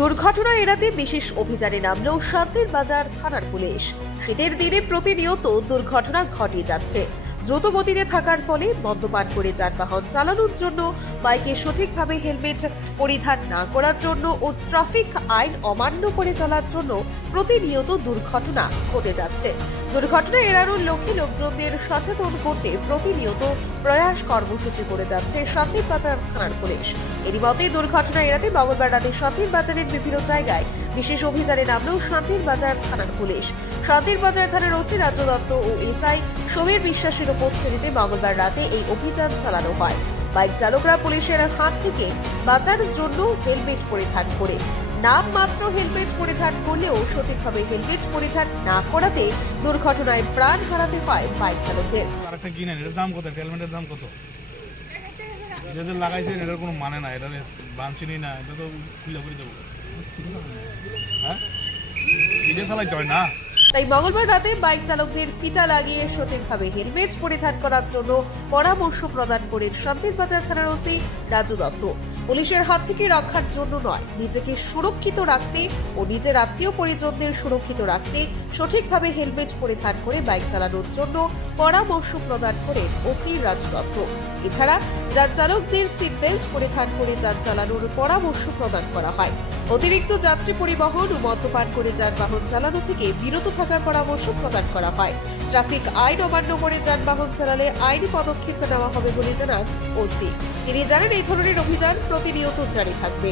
দুর্ঘটনা এড়াতে বিশেষ অভিযানে নামলো শান্তির বাজার থানার পুলিশ। শীতের দিনে প্রতিনিয়ত দুর্ঘটনা ঘটে যাচ্ছে। দ্রুত গতিতে থাকার ফলে মদ্যপান করে যানবাহন চালানোর জন্য, বাইকে সঠিকভাবে হেলমেট পরিধান না করার জন্য ও ট্রাফিক আইন অমান্য করে চলার জন্য প্রতিনিয়ত দুর্ঘটনা ঘটে যাচ্ছে। দুর্ঘটনা এড়ানোর লক্ষ্যে লোকজনদের সচেতন করতে প্রতিনিয়ত প্রয়াস কর্মসূচি করে যাচ্ছে শান্তির বাজার থানার পুলিশ। এরই মধ্যে দুর্ঘটনা এড়াতে মঙ্গলবার রাতে শান্তির বাজারের বিভিন্ন জায়গায় বিশেষ অভিযানে নামলো শান্তির বাজার থানার পুলিশ। শান্তির বাজার থানার ওসি রাজু দত্ত ও এসআই সমীর বিশ্বাসের উপস্থিতিতে মঙ্গলবার রাতে এই অভিযান চালানো হয়। বাইক চালকরা পুলিশের হাত থেকে বাঁচার জন্য হেলমেট পরিধান করে, নামমাত্র হেলমেট পরিধান করলেও সঠিকভাবে হেলমেট পরিধান না করাতে দুর্ঘটনায় প্রাণ হারাতে হয় বাইক চালকদের। আরেকটা কিনেন, এটার দাম কত? হেলমেটের দাম কত? যেটা লাগাইছেন এটার কোনো মানে না, এটা বাঞ্ছিনি না, এটা তো খুলে করে দেবো। হ্যাঁ, এটা চালাইতে হয় না। তাই মঙ্গলবার রাতে বাইক চালকদের ফিতা লাগিয়ে সঠিকভাবে হেলমেট পরিধান করার জন্য পরামর্শ প্রদান করেন শান্তির বাজার থানার ওসি রাজু দত্ত। পুলিশের হাত থেকে রক্ষার জন্য নয়, নিজেকে সুরক্ষিত রাখতে ও নিজের আত্মীয় পরিজনদের সুরক্ষিত রাখতে সঠিকভাবে হেলমেট পরিধান করে বাইক চালানোর জন্য পরামর্শ প্রদান করেন ওসি রাজু দত্ত। এছাড়া যান চালকদের সিট বেল্ট পরিধান করে যান চালানোর পরামর্শ প্রদান করা হয়। অতিরিক্ত যাত্রী পরিবহন ও মদ্যপান করে যানবাহন চালানো থেকে বিরত থাকার পরামর্শ প্রদান করা হয়। ট্রাফিক আইন অমান্য করে যানবাহন চালালে আইনি পদক্ষেপ নেওয়া হবে বলে জানান ওসি। তিনি জানান, এই ধরনের অভিযান প্রতিনিয়ত জারি থাকবে।